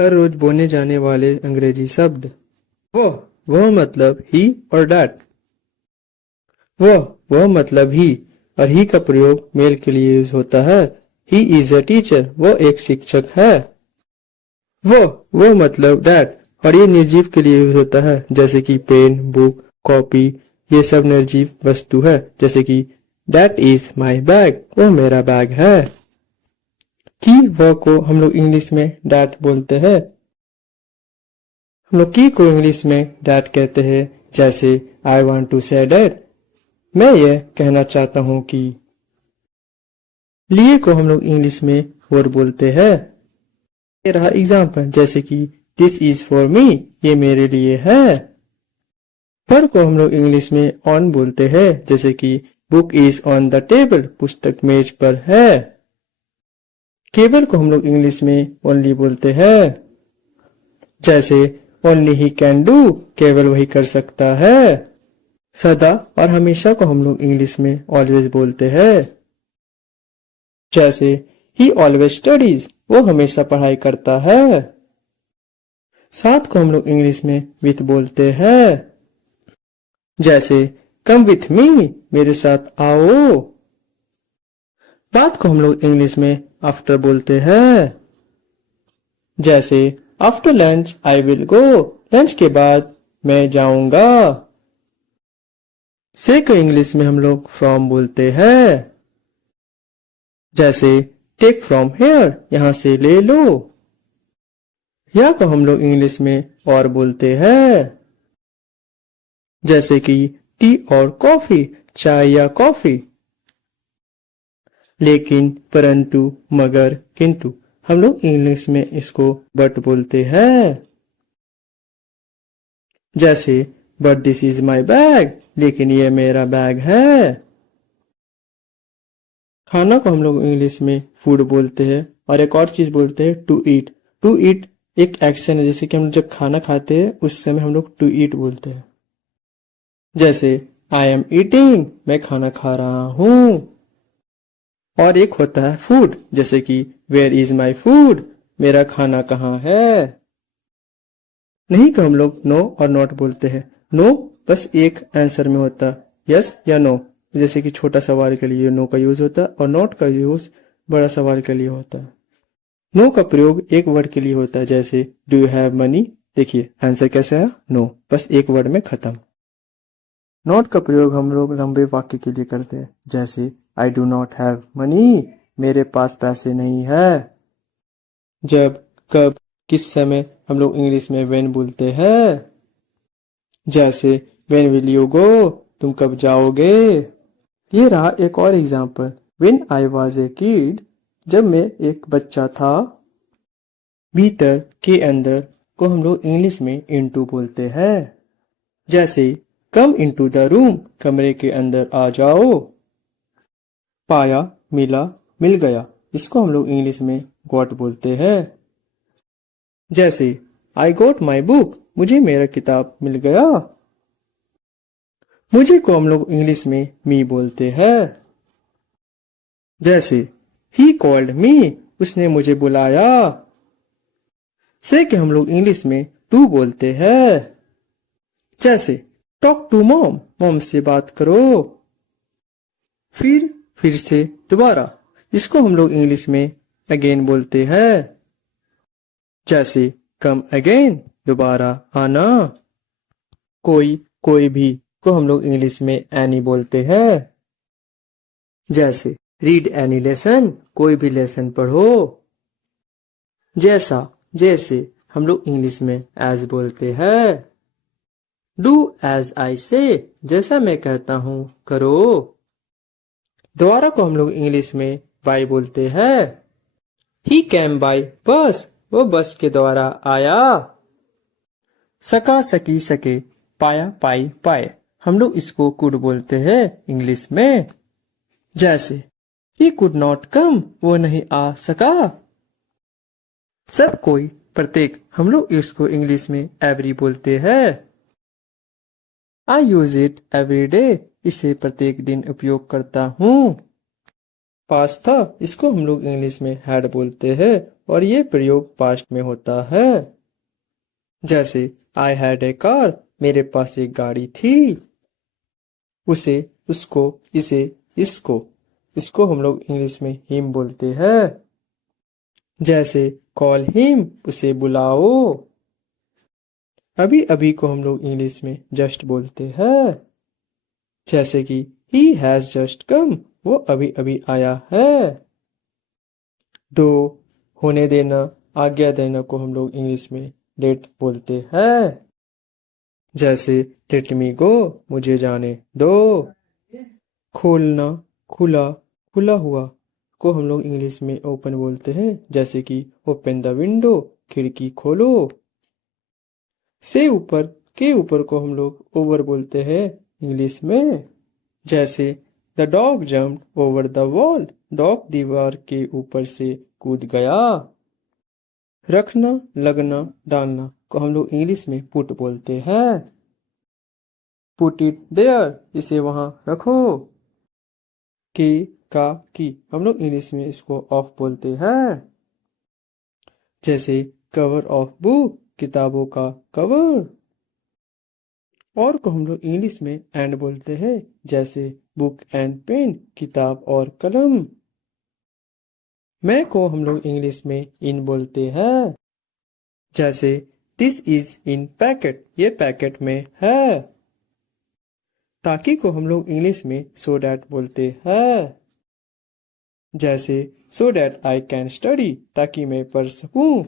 हर रोज बोले जाने वाले अंग्रेजी शब्द। वह मतलब ही और डैट। वह मतलब ही, और ही का प्रयोग मेल के लिए यूज होता है। ही इज अ टीचर, वो एक शिक्षक है। वो मतलब डैट, और ये निर्जीव के लिए यूज होता है, जैसे कि पेन, बुक, कॉपी। ये सब निर्जीव वस्तु है, जैसे कि दैट इज माई बैग, वो मेरा बैग है। की वह को हम लोग इंग्लिश में डैट बोलते हैं। हम लोग की को इंग्लिश में डैट कहते हैं, जैसे I want to say that, मैं ये कहना चाहता हूँ कि। लिए को हम लोग इंग्लिश में फॉर बोलते हैं। ये रहा एग्जाम्पल, जैसे कि दिस इज फॉर मी, ये मेरे लिए है। पर को हम लोग इंग्लिश में ऑन बोलते हैं, जैसे कि book is on the table, पुस्तक मेज पर है। केवल को हम लोग इंग्लिश में ओनली बोलते हैं, जैसे ओनली ही कैन डू, केवल वही कर सकता है। सदा और हमेशा को हम लोग इंग्लिश में ऑलवेज बोलते हैं, जैसे ही ऑलवेज स्टडीज, वो हमेशा पढ़ाई करता है। साथ को हम लोग इंग्लिश में विथ बोलते हैं, जैसे कम विथ मी, मेरे साथ आओ। बात को हम लोग इंग्लिश में आफ्टर बोलते हैं, जैसे after lunch I will go, lunch के बाद मैं जाऊंगा। से को इंग्लिश में हम लोग फ्रॉम बोलते हैं, जैसे टेक फ्रॉम हेयर, यहां से ले लो। या को हम लोग इंग्लिश में और बोलते हैं, जैसे कि टी और कॉफी, चाय या कॉफी। लेकिन, परंतु, मगर, किंतु हम लोग इंग्लिश में इसको बट बोलते हैं, जैसे but this is my bag, लेकिन ये मेरा बैग है। खाना को हम लोग इंग्लिश में फूड बोलते हैं, और एक और चीज बोलते हैं टू ईट। टू ईट एक एक्शन है, जैसे कि हम जब खाना खाते हैं उस समय हम लोग टू ईट बोलते हैं, जैसे आई एम ईटिंग, मैं खाना खा रहा हूं। और एक होता है फूड, जैसे कि वेयर इज माई फूड, मेरा खाना कहाँ है। नहीं को हम लोग नो और नॉट बोलते हैं। नो बस एक आंसर में होता है, यस या नो, जैसे कि छोटा सवाल के लिए नो का यूज होता है, और नॉट का यूज बड़ा सवाल के लिए होता है। नो का प्रयोग एक वर्ड के लिए होता है, जैसे डू यू हैव मनी, देखिए आंसर कैसे है, नो, बस एक वर्ड में खत्म। नॉट का प्रयोग हम लोग लंबे वाक्य के लिए करते हैं, जैसे I do not have money, मेरे पास पैसे नहीं है। जब, कब, किस समय हम लोग इंग्लिश में व्हेन बोलते हैं, जैसे व्हेन विल यू गो, तुम कब जाओगे। ये रहा एक और example, when I was a kid, जब मैं एक बच्चा था। भीतर के अंदर को हम लोग इंग्लिश में इनटू बोलते हैं, जैसे कम इनटू द रूम, कमरे के अंदर आ जाओ। पाया, मिला, मिल गया, इसको हम लोग इंग्लिश में गॉट बोलते हैं, जैसे आई गॉट माई बुक, मुझे मेरा किताब मिल गया। मुझे को हम लोग इंग्लिश में मी बोलते हैं, जैसे ही कॉल्ड मी, उसने मुझे बुलाया। से के हम लोग इंग्लिश में टू बोलते हैं, जैसे टॉक टू मॉम, मॉम से बात करो। फिर से, दोबारा, इसको हम लोग इंग्लिश में अगेन बोलते हैं, जैसे कम अगेन, दोबारा आना। कोई भी को हम लोग इंग्लिश में एनी बोलते हैं, जैसे रीड एनी लेसन, कोई भी लेसन पढ़ो। जैसा, जैसे हम लोग इंग्लिश में एज बोलते हैं। डू एज आई से, जैसा मैं कहता हूं करो। दोबारा को हम लोग इंग्लिश में बाय बोलते हैं। ही कैम बाय बस, वो बस के द्वारा आया। सका, सकी, सके, पाया, पाई, पाए, हम लोग इसको कुड बोलते हैं इंग्लिश में, जैसे ही कुड नॉट कम, वो नहीं आ सका। सब कोई, प्रत्येक, हम लोग इसको इंग्लिश में एवरी बोलते हैं। आई यूज इट एवरी डे, इसे प्रत्येक दिन उपयोग करता हूँ। पास था, इसको हम लोग इंग्लिश में हैड बोलते हैं और ये प्रयोग पास्ट में होता है। जैसे आई हैड ए कार, मेरे पास एक गाड़ी थी। उसे, उसको, इसे, इसको, इसको हम लोग इंग्लिश में हिम बोलते हैं। जैसे कॉल हिम, उसे बुलाओ। अभी अभी को हम लोग इंग्लिश में जस्ट बोलते हैं। जैसे कि ही हैज जस्ट कम, वो अभी अभी आया है। दो, होने देना, आज्ञा देना को हम लोग इंग्लिश में लेट बोलते हैं। जैसे लेट मी गो, मुझे जाने दो। खोलना, खुला, खुला हुआ को हम लोग इंग्लिश में ओपन बोलते हैं। जैसे कि ओपन द विंडो, खिड़की खोलो। से ऊपर, के ऊपर को हम लोग ओवर बोलते हैं इंग्लिश में। जैसे the dog jump over the wall, dog दीवार के ऊपर से कूद गया। रखना, लगना, डालना को हम लोग इंग्लिश में पुट बोलते हैं। पुट इट देयर, इसे वहां रखो। की हम लोग इंग्लिश में इसको ऑफ बोलते हैं। जैसे कवर ऑफ बुक, किताबों का कवर। और को हम लोग इंग्लिश में एंड बोलते हैं। जैसे बुक एंड पेन, किताब और कलम। मैं को हम लोग इंग्लिश में इन बोलते हैं। जैसे दिस इज इन पैकेट, ये पैकेट में है। ताकि को हम लोग इंग्लिश में सो डैट बोलते हैं। जैसे so that I can study, ताकि मैं पढ़ सकूं।